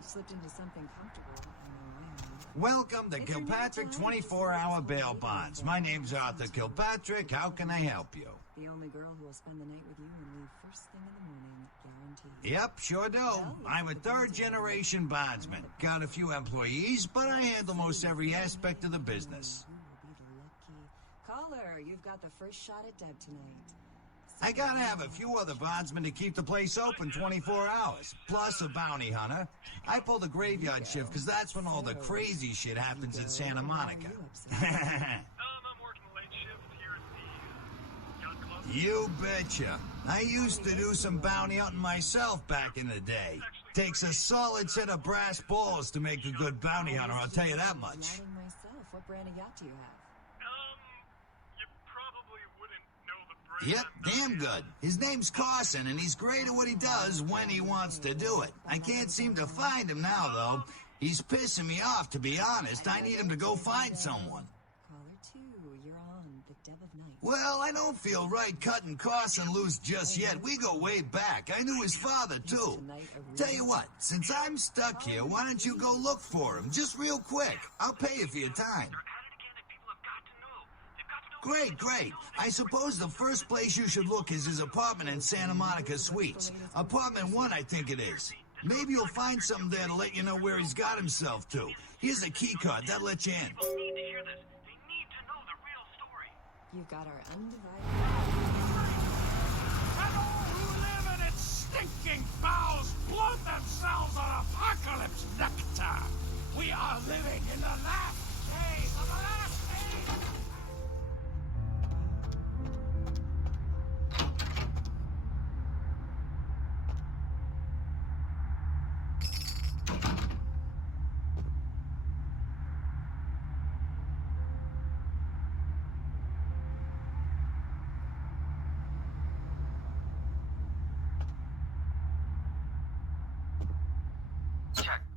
we've slipped into something comfortable on the way. Welcome to Kilpatrick 24-hour bail bonds. My name's Arthur Kilpatrick. How can I help you? The only girl who will spend the night with you and leave first thing in the morning, guaranteed. Yep, sure do. I'm a third-generation bondsman. Got a few employees, but I handle most every aspect of the business. Who will be the lucky caller? You've got the first shot at Deb tonight. I gotta have a few other bondsmen to keep the place open 24 hours, plus a bounty hunter. I pull the graveyard shift because that's when all the crazy shit happens in Santa Monica. I'm working the late shift here at the yacht club. You betcha. I used to do some bounty hunting myself back in the day. Takes a solid set of brass balls to make a good bounty hunter, I'll tell you that much. Yachting myself. What brand of yacht do you have? You probably wouldn't know the brand. Yep, damn good. His name's Carson, and he's great at what he does when he wants to do it. I can't seem to find him now, though. He's pissing me off, to be honest. I need him to go find someone. Caller 2, you're on the Deb of Night. Well, I don't feel right cutting Carson loose just yet. We go way back. I knew his father, too. Tell you what, since I'm stuck here, why don't you go look for him? Just real quick. I'll pay you for your time. Great, great. I suppose the first place you should look is his apartment in Santa Monica Suites. Apartment 1, I think it is. Maybe you'll find something there to let you know where he's got himself to. Here's a key card. That'll let you in. People need to hear this. They need to know the real story. You've got our undivided... And all who live in its stinking bowels bloat themselves on apocalypse nectar. We are living in the last days of the last age.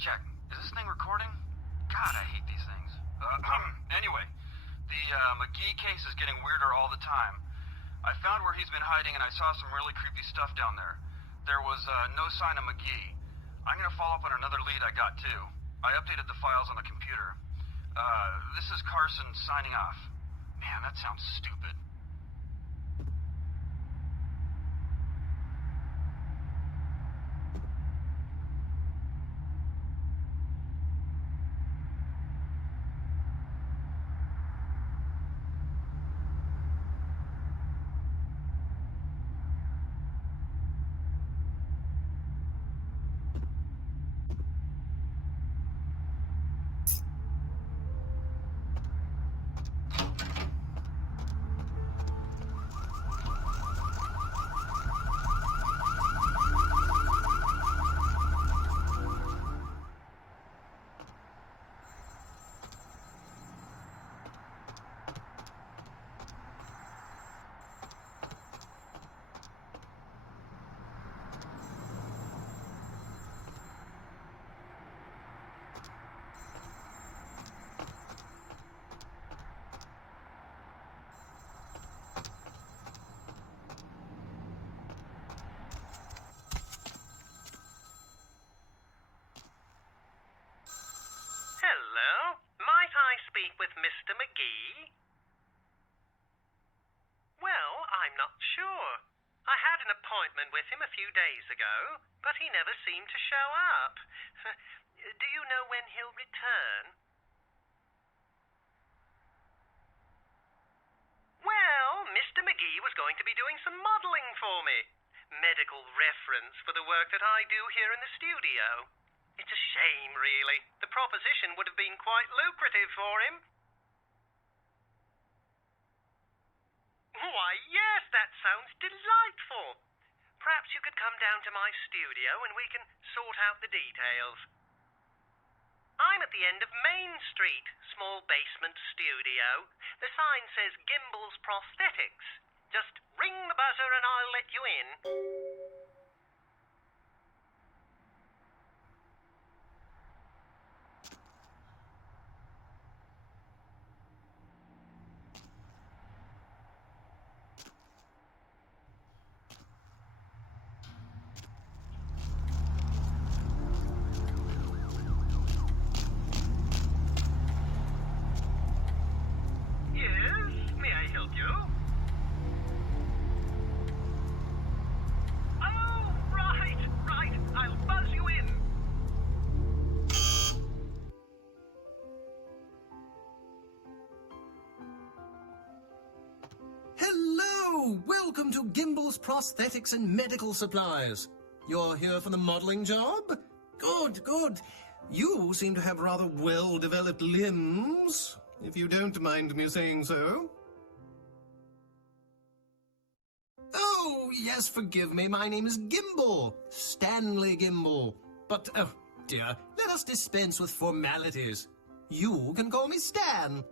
Check. Is this thing recording? God, I hate these things. Anyway, the McGee case is getting weirder all the time. I found where he's been hiding and I saw some really creepy stuff down there. There was no sign of McGee. I'm gonna follow up on another lead I got too. I updated the files on the computer. This is Carson signing off. Man, that sounds stupid. Hello? Might I speak with Mr. McGee? Well, I'm not sure. I had an appointment with him a few days ago, but he never seemed to show up. Do you know when he'll return? Well, Mr. McGee was going to be doing some modeling for me. Medical reference for the work that I do here in the studio. It's a shame, really. The proposition would have been quite lucrative for him. Why, yes, that sounds delightful. Perhaps you could come down to my studio and we can sort out the details. I'm at the end of Main Street, small basement studio. The sign says Gimbel's Prosthetics. Just ring the buzzer and I'll let you in. welcome to Gimble's Prosthetics and Medical Supplies. You're here for the modeling job? Good, good. You seem to have rather well-developed limbs, if you don't mind me saying so. Oh, yes, forgive me. My name is Gimble. Stanley Gimble. But, oh, dear, let us dispense with formalities. You can call me Stan.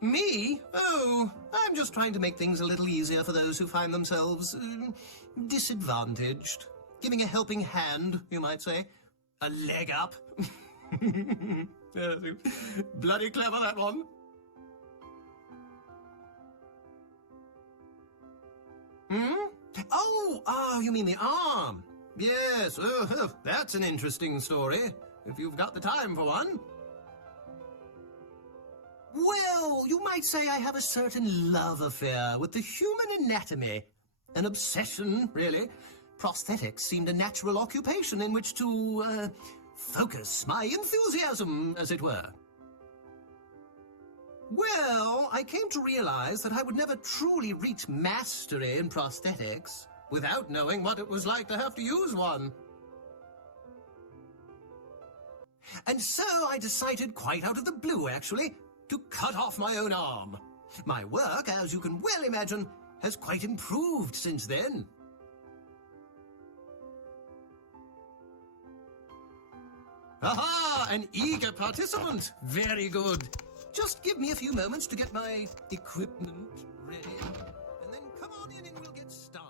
Me? Oh, I'm just trying to make things a little easier for those who find themselves disadvantaged. Giving a helping hand, you might say. A leg up. Bloody clever, that one. Oh, you mean the arm. Yes, that's an interesting story, if you've got the time for one. Well, you might say I have a certain love affair with the human anatomy. An obsession, really. Prosthetics seemed a natural occupation in which to, focus my enthusiasm, as it were. Well, I came to realize that I would never truly reach mastery in prosthetics without knowing what it was like to have to use one. And so I decided, quite out of the blue actually, to cut off my own arm. My work, as you can well imagine, has quite improved since then. Aha! An eager participant. Very good. Just give me a few moments to get my equipment ready, and then come on in and we'll get started.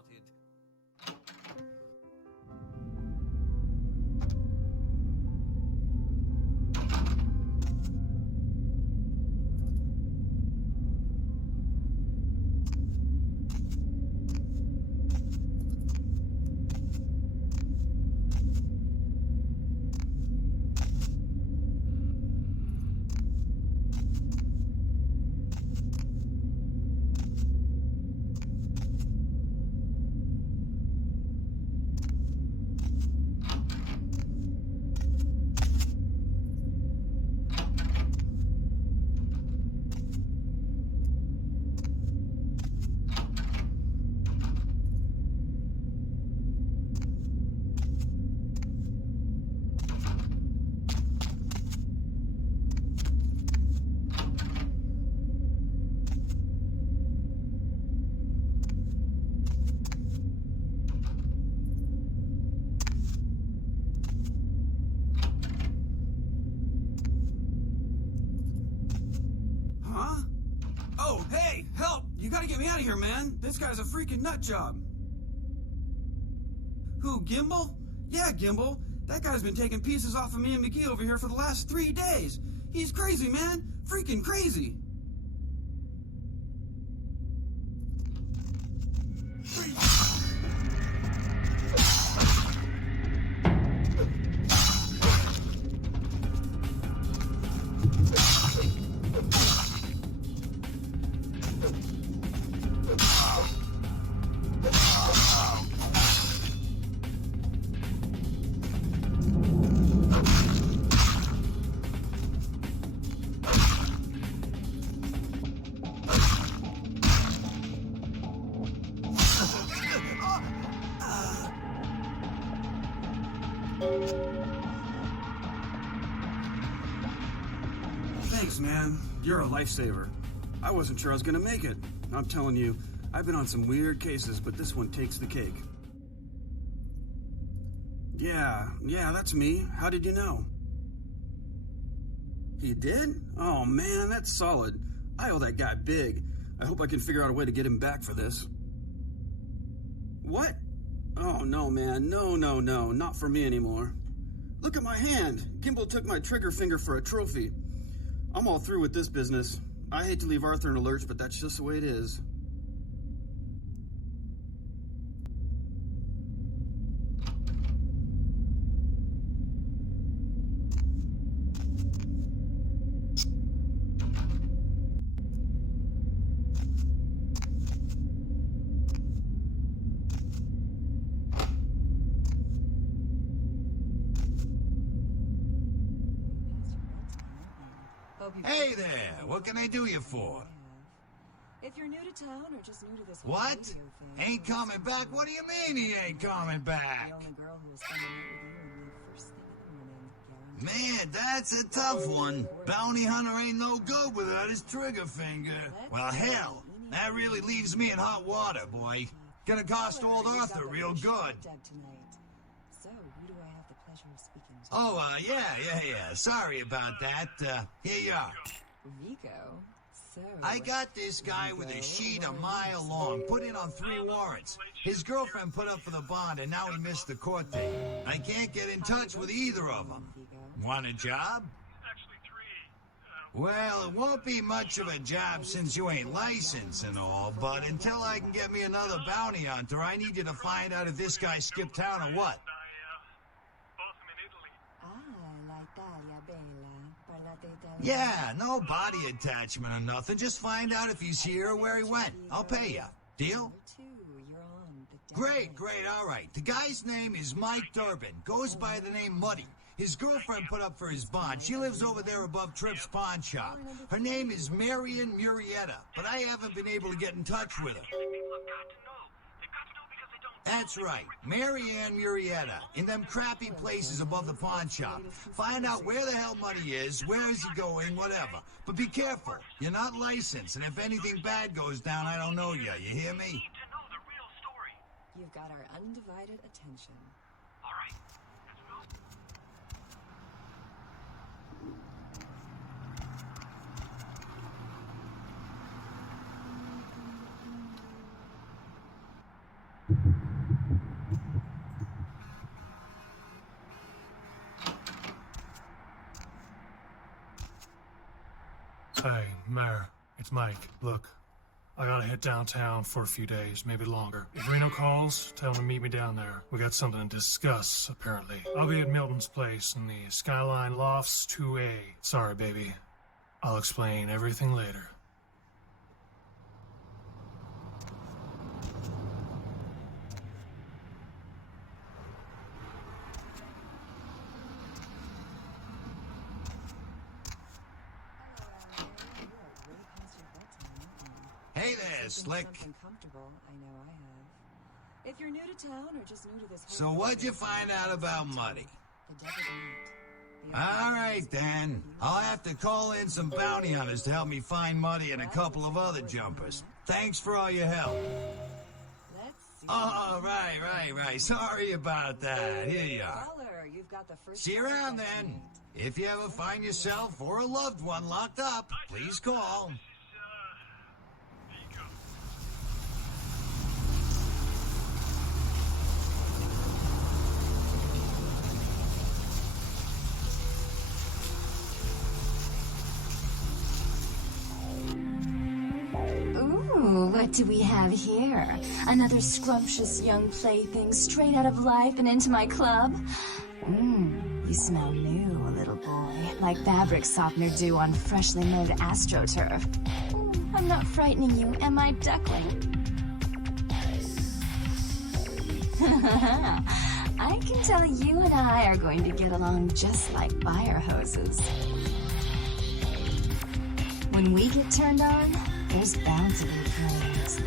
You gotta get me out of here, man. This guy's a freaking nut job. Who, Gimbal? Yeah, Gimbal. That guy's been taking pieces off of me and McGee over here for the last 3 days. He's crazy, man. Freaking crazy. Thanks, man. You're a lifesaver. I wasn't sure I was gonna make it. I'm telling you, I've been on some weird cases, but this one takes the cake. Yeah, that's me. How did you know? He did? Oh, man, that's solid. I owe that guy big. I hope I can figure out a way to get him back for this. What? Oh, no, man. No, not for me anymore. Look at my hand. Gimbal took my trigger finger for a trophy. I'm all through with this business. I hate to leave Arthur in a lurch, but that's just the way it is. Hey there, what can I do you for? If you're new to town or just new to this whole What? radio thing, Ain't coming back? What do you mean he ain't coming back? The only girl who will spend the night with you and leave first thing in the morning, guaranteed. Man, that's a tough one. Bounty hunter ain't no good without his trigger finger. Well, hell, that really leaves me in hot water, boy. Gonna cost old Arthur real good. Dead tonight. So, who do I have the pleasure of speaking to? Oh, yeah. Sorry about that. Here you are. Rico. So, I got this guy with a sheet a mile long, put in on 3 warrants. His girlfriend put up for the bond, and now he missed the court date. I can't get in touch with either of them. Want a job? Actually, 3. Well, it won't be much of a job since you ain't licensed and all, but until I can get me another bounty hunter, I need you to find out if this guy skipped town or what. Both am in Italy. l'Italia bella. Parlate italiano. Yeah, no body attachment or nothing. Just find out if he's here or where he went. I'll pay you. Deal? Number 2, you're on the Great, all right. The guy's name is Mike Durbin. Goes by the name Muddy. His girlfriend put up for his bond. She lives over there above Tripp's pawn shop. Her name is Marion Murrieta, but I haven't been able to get in touch with her. People have got to know. They've got to know because they don't. That's right, Marianne Murrieta, in them crappy places above the pawn shop. Find out where the hell Muddy is, where is he going, whatever. But be careful, you're not licensed, and if anything bad goes down, I don't know you. You hear me? Need to know the real story. You've got our undivided attention. All right. Let's go. Hey, Mayor, it's Mike. Look, I gotta hit downtown for a few days, maybe longer. If Reno calls, tell him to meet me down there. We got something to discuss, apparently. I'll be at Milton's place in the Skyline Lofts 2A. Sorry, baby. I'll explain everything later. Hey there, Slick. Something comfortable, I know I have. If you're new to town or just new to this So what'd you find out about Muddy? The Devil's Meat. All right, then. I'll have to call in some bounty hunters to help me find Muddy and a couple of other jumpers. Thanks for all your help. Let's see. Oh, right. Sorry about that. Here you are. Caller, you've got the first See you around contact then. tonight. If you ever find yourself or a loved one locked up, please call. Nico. Ooh, what do we have here? Another scrumptious young plaything straight out of life and into my club? You smell new, little boy. Like fabric softener dew on freshly mowed astroturf. I'm not frightening you, am I, duckling? I can tell you and I are going to get along just like fire hoses. When we get turned on, there's bound to be flames.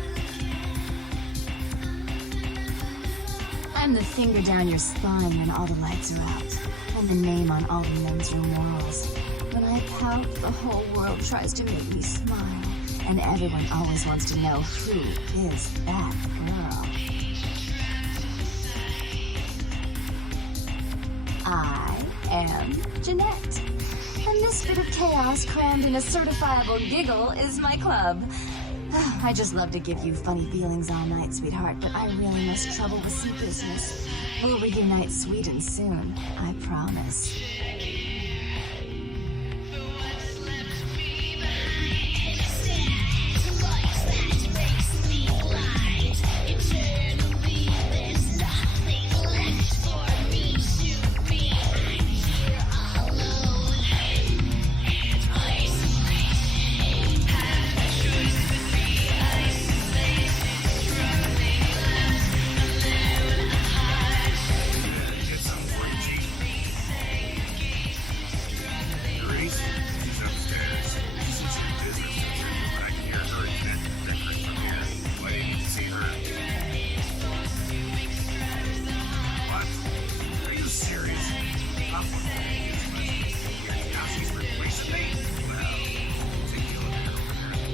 I'm the finger down your spine when all the lights are out. I'm the name on all the men's room walls. When I pout, the whole world tries to make me smile. And everyone always wants to know who is that girl. I am Jeanette. A misfit of chaos crammed in a certifiable giggle is my club. I just love to give you funny feelings all night, sweetheart, but I really must trouble with some business. We'll reunite sweet and soon, I promise.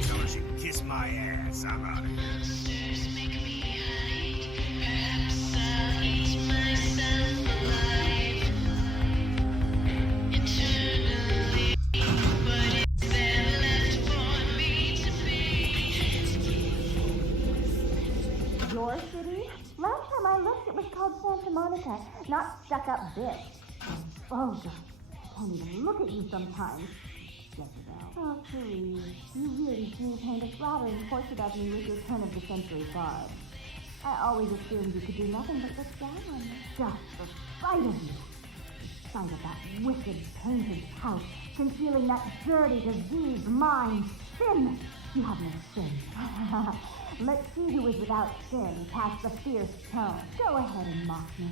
Tell her she can kiss my ass. I'm out of here. Your city? Last time I looked, it was called Santa Monica, not stuck-up bitch. Oh, God. I can't even look at you sometimes. Jezebel. Oh, please. You really do paint a flattering portrait of me with your turn-of-the-century garb. I always assumed you could do nothing but look down on me. Just the sight of you. The sight of that wicked painted house, concealing that dirty, diseased mind, sin. You have no sin. Let's see who is without sin past the fierce tone. Go ahead and mock me.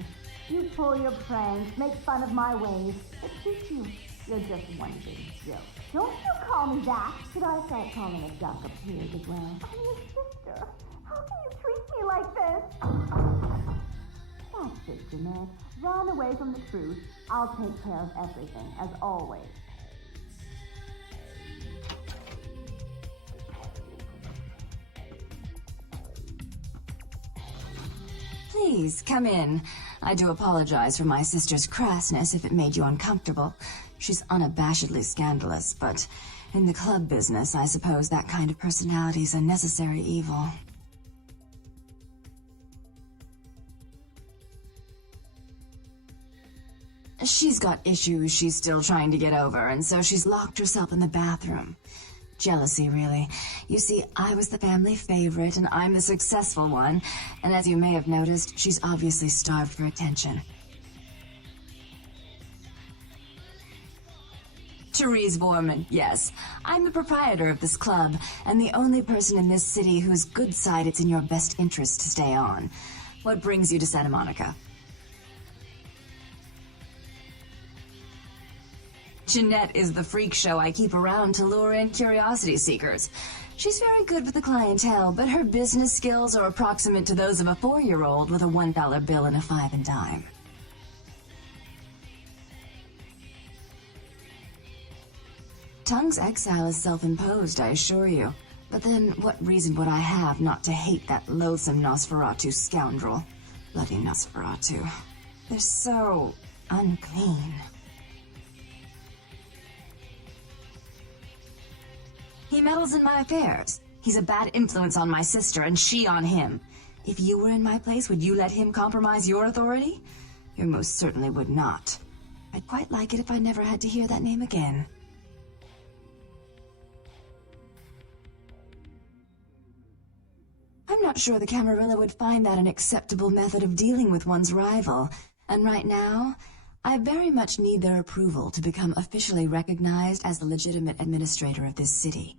You pull your pranks, make fun of my ways. It suits you. You're just one big joke. Don't you call me that. Should I start calling a duck a pig as well? I'm your sister. How can you treat me like this? That's it, Jeanette. Run away from the truth. I'll take care of everything, as always. Please, come in. I do apologize for my sister's crassness if it made you uncomfortable. She's unabashedly scandalous, but in the club business, I suppose that kind of personality is a necessary evil. She's got issues she's still trying to get over, and so she's locked herself in the bathroom. Jealousy, really. You see, I was the family favorite, and I'm the successful one, and as you may have noticed, she's obviously starved for attention. Therese Vorman, yes. I'm the proprietor of this club, and the only person in this city whose good side it's in your best interest to stay on. What brings you to Santa Monica? Jeanette is the freak show I keep around to lure in curiosity seekers. She's very good with the clientele, but her business skills are approximate to those of a 4-year-old with a $1 bill and a 5 and dime. Tongue's exile is self-imposed, I assure you. But then what reason would I have not to hate that loathsome Nosferatu scoundrel? Bloody Nosferatu. They're so unclean. He meddles in my affairs. He's a bad influence on my sister, and she on him. If you were in my place, would you let him compromise your authority? You most certainly would not. I'd quite like it if I never had to hear that name again. I'm not sure the Camarilla would find that an acceptable method of dealing with one's rival. And right now, I very much need their approval to become officially recognized as the legitimate administrator of this city.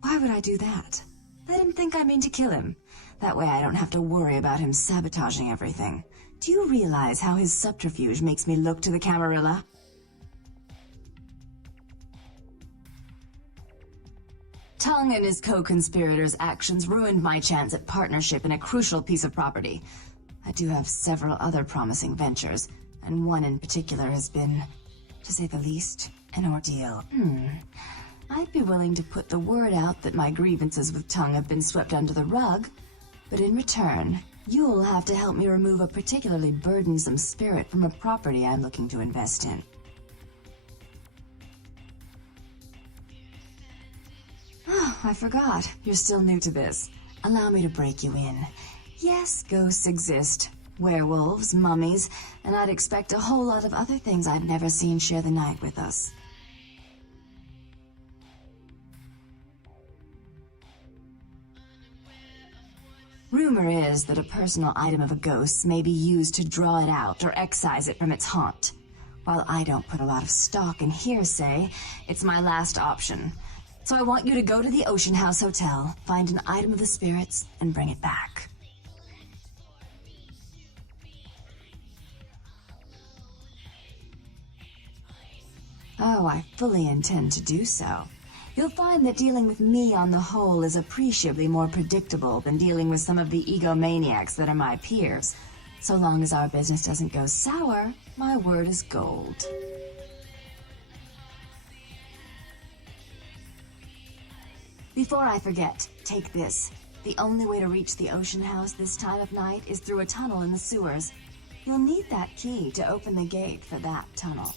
Why would I do that? Let him think I mean to kill him. That way I don't have to worry about him sabotaging everything. Do you realize how his subterfuge makes me look to the Camarilla? Tongue and his co-conspirators' actions ruined my chance at partnership in a crucial piece of property. I do have several other promising ventures, and one in particular has been, to say the least, an ordeal. I'd be willing to put the word out that my grievances with Tongue have been swept under the rug, but in return, you'll have to help me remove a particularly burdensome spirit from a property I'm looking to invest in. Oh, I forgot. You're still new to this. Allow me to break you in. Yes, ghosts exist. Werewolves, mummies, and I'd expect a whole lot of other things I've never seen share the night with us. Rumor is that a personal item of a ghost's may be used to draw it out or excise it from its haunt. While I don't put a lot of stock in hearsay, it's my last option. So I want you to go to the Ocean House Hotel, find an item of the spirits, and bring it back. Oh, I fully intend to do so. You'll find that dealing with me on the whole is appreciably more predictable than dealing with some of the egomaniacs that are my peers. So long as our business doesn't go sour, My word is gold. Before I forget, take this. The only way to reach the ocean house this time of night is through a tunnel in the sewers. You'll need that key to open the gate for that tunnel.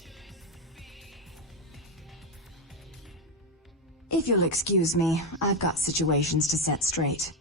If you'll excuse me, I've got situations to set straight.